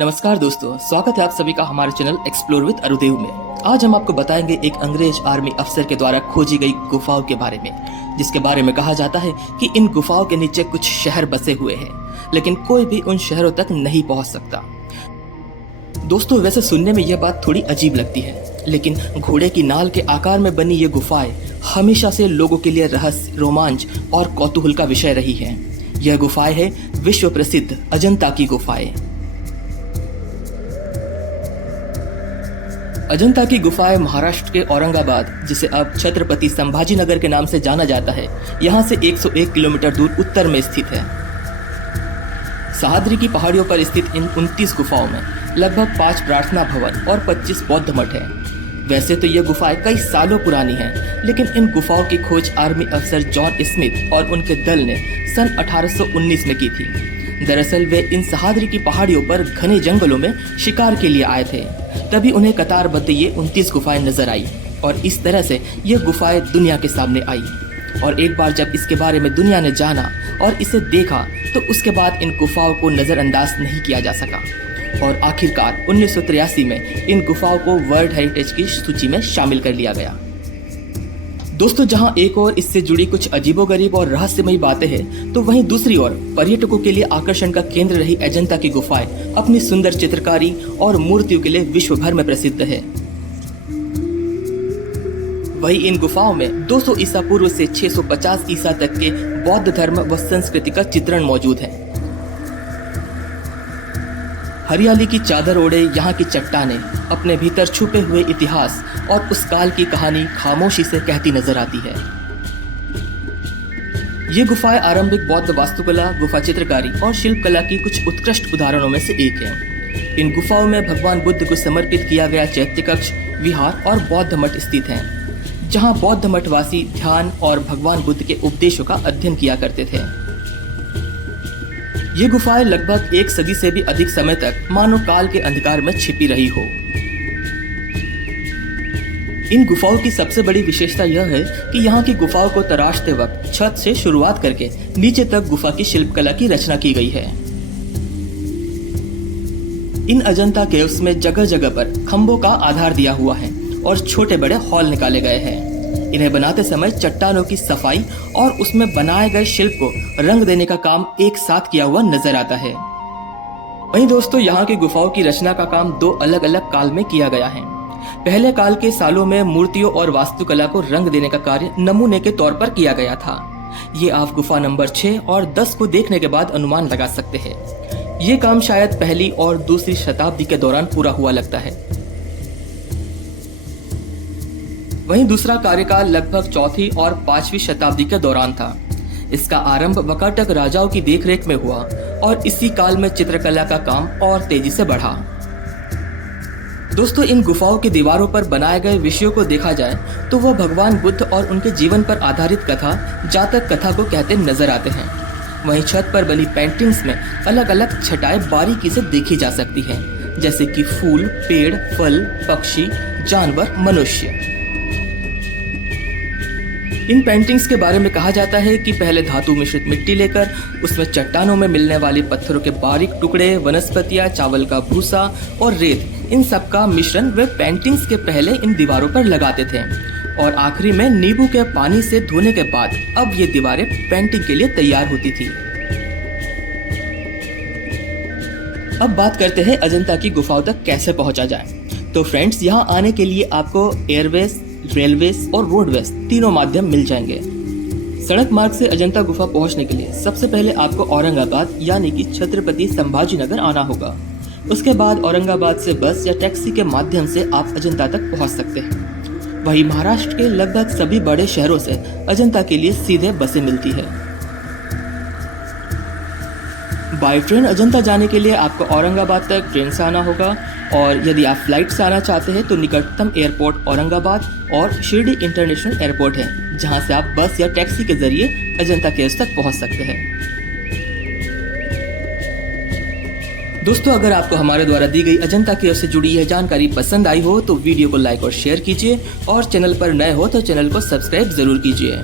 नमस्कार दोस्तों, स्वागत है आप सभी का हमारे चैनल एक्सप्लोर विद अरुदेव में। आज हम आपको बताएंगे एक अंग्रेज आर्मी अफसर के द्वारा खोजी गई गुफाओं के बारे में, जिसके बारे में कहा जाता है कि इन गुफाओं के नीचे कुछ शहर बसे हुए हैं, लेकिन कोई भी उन शहरों तक नहीं पहुंच सकता। दोस्तों, वैसे सुनने में यह बात थोड़ी अजीब लगती है, लेकिन घोड़े की नाल के आकार में बनी ये गुफाएं हमेशा से लोगों के लिए रहस्य, रोमांच और कौतूहल का विषय रही है। यह गुफाएं है विश्व प्रसिद्ध अजंता की गुफाएं। अजंता की गुफाएं महाराष्ट्र के औरंगाबाद, जिसे अब छत्रपति संभाजी नगर के नाम से जाना जाता है, यहाँ से 101 किलोमीटर दूर उत्तर में स्थित है। सह्याद्री की पहाड़ियों पर स्थित इन 29 गुफाओं में लगभग 5 प्रार्थना भवन और 25 बौद्ध मठ हैं। वैसे तो ये गुफाएं कई सालों पुरानी हैं, लेकिन इन गुफाओं की खोज आर्मी अफसर जॉन स्मिथ और उनके दल ने सन 1819 में की थी। दरअसल वे इन सह्याद्री की पहाड़ियों पर घने जंगलों में शिकार के लिए आए थे। तभी उन्हें कतारबद्ध ये 29 गुफाएं नजर आई और इस तरह से ये गुफाएं दुनिया के सामने आई। और एक बार जब इसके बारे में दुनिया ने जाना और इसे देखा, तो उसके बाद इन गुफाओं को नजरअंदाज नहीं किया जा सका और आखिरकार 1983 में इन गुफाओं को वर्ल्ड हेरिटेज की सूची में शामिल कर लिया गया। दोस्तों, जहां एक और इससे जुड़ी कुछ अजीबोगरीब और रहस्यमयी बातें हैं, तो वहीं दूसरी ओर पर्यटकों के लिए आकर्षण का केंद्र रही अजंता की गुफाएं अपनी सुंदर चित्रकारी और मूर्तियों के लिए विश्व भर में प्रसिद्ध है। वहीं इन गुफाओं में 200 ईसा पूर्व से 650 ईसा तक के बौद्ध धर्म व संस्कृति का चित्रण मौजूद है। हरियाली की चादर ओढ़े यहाँ की चट्टानें अपने भीतर छुपे हुए इतिहास और उस काल की कहानी खामोशी से कहती नजर आती है। ये गुफाएं आरंभिक बौद्ध वास्तुकला, गुफा चित्रकारी और शिल्पकला की कुछ उत्कृष्ट उदाहरणों में से एक है। इन गुफाओं में भगवान बुद्ध को समर्पित किया गया चैत्य कक्ष, विहार और बौद्ध मठ स्थित हैं, जहां बौद्ध मठवासी ध्यान और भगवान बुद्ध के उपदेशों का अध्ययन किया करते थे। ये गुफाएं लगभग 1 सदी से भी अधिक समय तक मानव काल के अंधकार में छिपी रही हो। इन गुफाओं की सबसे बड़ी विशेषता यह है कि यहाँ की गुफाओं को तराशते वक्त छत से शुरुआत करके नीचे तक गुफा की शिल्पकला की रचना की गई है। इन अजंता केव्स में जगह जगह पर खंभों का आधार दिया हुआ है और छोटे बड़े हॉल निकाले गए हैं। इन्हें बनाते समय चट्टानों की सफाई और उसमें बनाए गए शिल्प को रंग देने का काम एक साथ किया हुआ नजर आता है। वहीं दोस्तों, यहाँ की गुफाओं की रचना का काम 2 अलग अलग काल में किया गया है। पहले काल के सालों में मूर्तियों और वास्तुकला को रंग देने का कार्य नमूने के तौर पर किया गया था। ये आप गुफा नंबर 6 और 10 को देखने के बाद अनुमान लगा सकते हैं। ये काम शायद पहली और दूसरी शताब्दी के दौरान पूरा हुआ लगता है। वहीं दूसरा कार्यकाल लगभग 4वीं और 5वीं शताब्दी के दौरान था। इसका आरंभ वकाटक राजाओं की देखरेख में हुआ और इसी काल में चित्रकला का काम और तेजी से बढ़ा। दोस्तों, इन गुफाओं की दीवारों पर बनाए गए विषयों को देखा जाए तो वह भगवान बुद्ध और उनके जीवन पर आधारित कथा, जातक कथा को कहते नजर आते हैं। वहीं छत पर बनी पेंटिंग्स में अलग अलग छटाएं बारीकी से देखी जा सकती हैं, जैसे कि फूल, पेड़, फल, पक्षी, जानवर, मनुष्य। इन पेंटिंग्स के बारे में कहा जाता है कि पहले धातु मिश्रित मिट्टी लेकर उसमें चट्टानों में मिलने वाले पत्थरों के बारीक टुकड़े, वनस्पतियां, चावल का भूसा और रेत, इन सब का मिश्रण वे पेंटिंग्स के पहले इन दीवारों पर लगाते थे और आखिरी में नींबू के पानी से धोने के बाद अब ये दीवारें पेंटिंग के लिए तैयार होती थी। अब बात करते हैं अजंता की गुफाओं तक कैसे पहुंचा जाए। तो फ्रेंड्स, यहाँ आने के लिए आपको एयरवेज, रेलवेज और रोडवेज तीनों माध्यम मिल जाएंगे। सड़क मार्ग से अजंता गुफा पहुंचने के लिए सबसे पहले आपको औरंगाबाद यानी कि छत्रपति संभाजी नगर आना होगा। उसके बाद औरंगाबाद से बस या टैक्सी के माध्यम से आप अजंता तक पहुंच सकते हैं। वहीं महाराष्ट्र के लगभग सभी बड़े शहरों से अजंता के लिए सीधे बसें मिलती है। बाय ट्रेन अजंता जाने के लिए आपको औरंगाबाद तक ट्रेन से आना होगा और यदि आप फ्लाइट से आना चाहते हैं तो निकटतम एयरपोर्ट औरंगाबाद और शिरडी इंटरनेशनल एयरपोर्ट है, जहां से आप बस या टैक्सी के जरिए अजंता केव्स तक पहुंच सकते हैं। दोस्तों, अगर आपको हमारे द्वारा दी गई अजंता केव्स से जुड़ी यह जानकारी पसंद आई हो तो वीडियो को लाइक और शेयर कीजिए और चैनल पर नए हो तो चैनल को सब्सक्राइब जरूर कीजिए।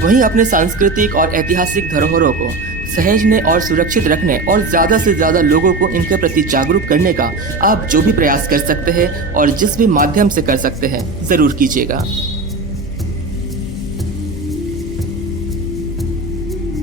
वहीं अपने सांस्कृतिक और ऐतिहासिक धरोहरों को सहेजने और सुरक्षित रखने और ज्यादा से ज्यादा लोगों को इनके प्रति जागरूक करने का आप जो भी प्रयास कर सकते हैं और जिस भी माध्यम से कर सकते हैं जरूर कीजिएगा।